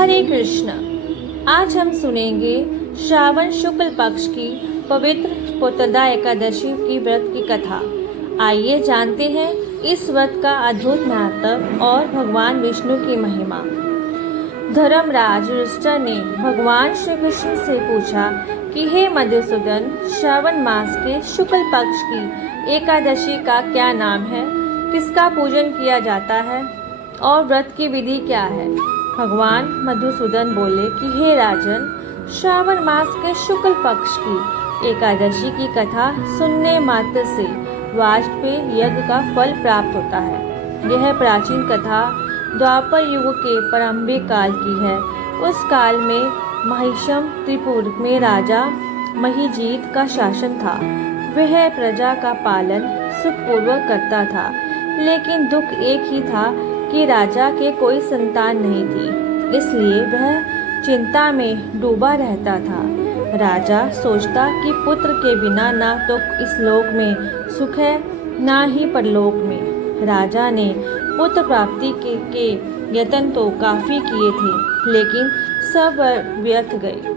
हरे कृष्ण। आज हम सुनेंगे श्रावण शुक्ल पक्ष की पवित्र पुत्रदा एकादशी की व्रत की कथा। आइए जानते हैं इस व्रत का अद्भुत महत्व और भगवान विष्णु की महिमा। धर्मराज युधिष्ठिर ने भगवान श्री कृष्ण से पूछा कि हे मधुसूदन, श्रावण मास के शुक्ल पक्ष की एकादशी का क्या नाम है, किसका पूजन किया जाता है और व्रत की विधि क्या है। भगवान मधुसूदन बोले कि हे राजन, श्रावण मास के शुक्ल पक्ष की एकादशी की कथा सुनने मात्र से वाजपेयी यज्ञ का फल प्राप्त होता है। यह प्राचीन कथा द्वापर युग के प्रारंभिक काल की है। उस काल में महिषम त्रिपुर में राजा महिजीत का शासन था। वह प्रजा का पालन सुखपूर्वक करता था, लेकिन दुख एक ही था कि राजा के कोई संतान नहीं थी, इसलिए वह चिंता में डूबा रहता था। राजा सोचता कि पुत्र के बिना ना तो इस लोक में सुख है, ना ही परलोक में। राजा ने पुत्र प्राप्ति के यत्न तो काफी किए थे, लेकिन सब व्यर्थ गए।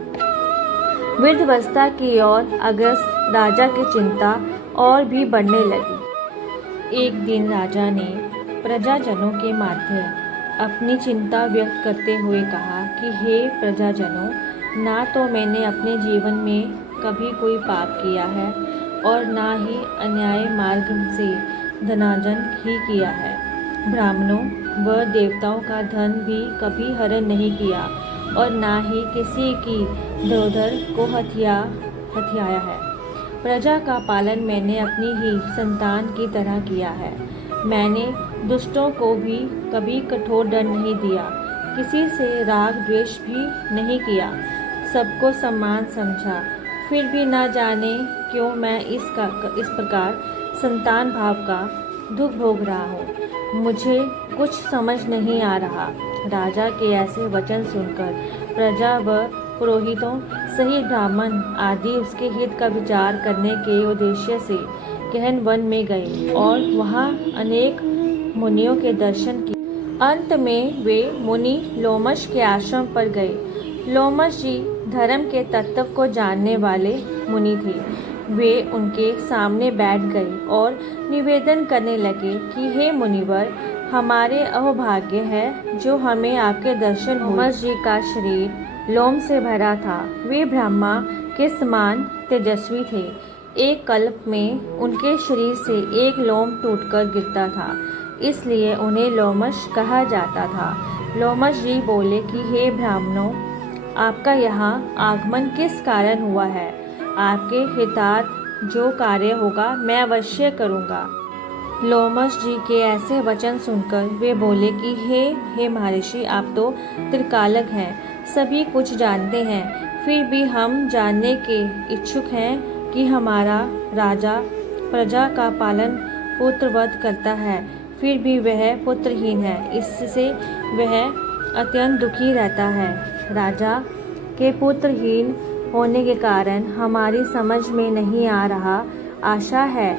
वृद्धावस्था की ओर अग्रसर राजा की चिंता और भी बढ़ने लगी। एक दिन राजा ने प्रजाजनों के माध्यम अपनी चिंता व्यक्त करते हुए कहा कि हे प्रजाजनों, ना तो मैंने अपने जीवन में कभी कोई पाप किया है और ना ही अन्याय मार्ग से धनार्जन ही किया है। ब्राह्मणों व देवताओं का धन भी कभी हरण नहीं किया और ना ही किसी की धरोहर को हथियाया है। प्रजा का पालन मैंने अपनी ही संतान की तरह किया है। मैंने दुष्टों को भी कभी कठोर दंड नहीं दिया, किसी से राग द्वेष भी नहीं किया, सबको सम्मान समझा। फिर भी ना जाने क्यों मैं इस प्रकार संतान भाव का दुख भोग रहा हूँ। मुझे कुछ समझ नहीं आ रहा। राजा के ऐसे वचन सुनकर प्रजा व पुरोहितों सहित ब्राह्मण आदि उसके हित का विचार करने के उद्देश्य से गहन वन में गए और वहाँ अनेक मुनियों के दर्शन किए। अंत में वे मुनि लोमश के आश्रम पर गए। लोमश जी धर्म के तत्व को जानने वाले मुनि थे। वे उनके सामने बैठ गए और निवेदन करने लगे कि हे मुनिवर, हमारे अहोभाग्य है जो हमें आपके दर्शन हुए। लोमश जी का शरीर लोम से भरा था। वे ब्रह्मा के समान तेजस्वी थे। एक कल्प में उनके शरीर से एक लोम टूटकर गिरता था, इसलिए उन्हें लोमश कहा जाता था। लोमश जी बोले कि हे ब्राह्मणों, आपका यहाँ आगमन किस कारण हुआ है? आपके हितार्थ जो कार्य होगा मैं अवश्य करूँगा। लोमश जी के ऐसे वचन सुनकर वे बोले कि हे महर्षि, आप तो त्रिकालज्ञ हैं, सभी कुछ जानते हैं, फिर भी हम जानने के इच्छुक हैं कि हमारा राजा प्रजा का पालन पुत्रवत करता है, फिर भी वह पुत्रहीन है। इससे वह अत्यंत दुखी रहता है। राजा के पुत्रहीन होने के कारण हमारी समझ में नहीं आ रहा। आशा है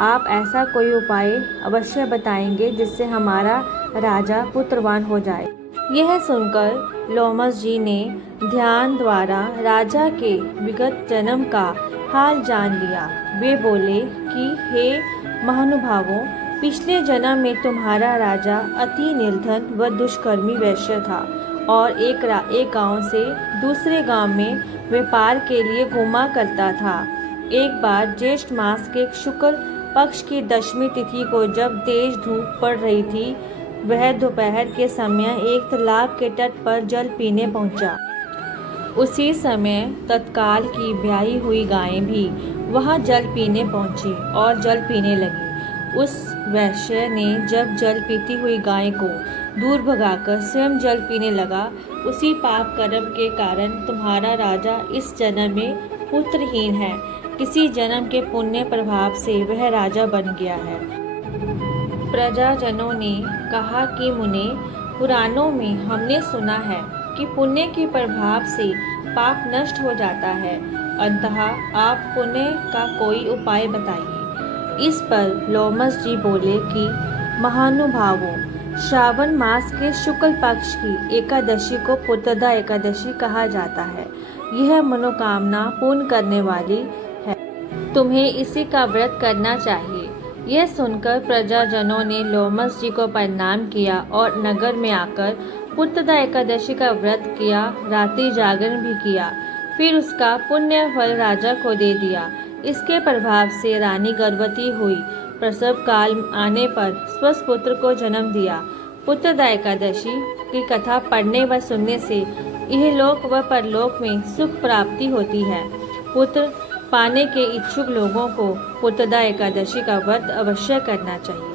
आप ऐसा कोई उपाय अवश्य बताएंगे जिससे हमारा राजा पुत्रवान हो जाए। यह सुनकर लोमश जी ने ध्यान द्वारा राजा के विगत जन्म का हाल जान लिया। वे बोले कि हे महानुभावों, पिछले जन्म में तुम्हारा राजा अति निर्धन व दुष्कर्मी वैश्य था और एक गांव से दूसरे गांव में व्यापार के लिए घूमा करता था। एक बार ज्येष्ठ मास के शुक्ल पक्ष की दशमी तिथि को जब तेज धूप पड़ रही थी, वह दोपहर के समय एक तालाब के तट पर जल पीने पहुंचा। उसी समय तत्काल की ब्याही हुई गायें भी वहां जल पीने पहुंची और जल पीने लगी। उस वैश्य ने जब जल पीती हुई गाय को दूर भगाकर स्वयं जल पीने लगा। उसी पाप कर्म के कारण तुम्हारा राजा इस जन्म में पुत्रहीन है। किसी जन्म के पुण्य प्रभाव से वह राजा बन गया है। प्रजाजनों ने कहा कि मुने, पुराणों में हमने सुना है कि पुण्य के प्रभाव से पाप नष्ट हो जाता है, अतः आप पुण्य का कोई उपाय बताइए। इस पर लोमश जी बोले कि महानुभावों, श्रावण मास के शुक्ल पक्ष की एकादशी को पुत्रदा एकादशी कहा जाता है। यह मनोकामना पूर्ण करने वाली है। तुम्हें इसी का व्रत करना चाहिए। यह सुनकर प्रजाजनों ने लोमस जी को प्रणाम किया और नगर में आकर पुत्रदा एकादशी का व्रत किया, रात्रि जागरण भी किया। फिर उसका पुण्य फल राजा को दे दिया। इसके प्रभाव से रानी गर्भवती हुई। प्रसव काल आने पर स्वस्थ पुत्र को जन्म दिया। पुत्रदा एकादशी की कथा पढ़ने व सुनने से इहलोक व परलोक में सुख प्राप्ति होती है। पुत्र पाने के इच्छुक लोगों को पुत्रदा एकादशी का व्रत अवश्य करना चाहिए।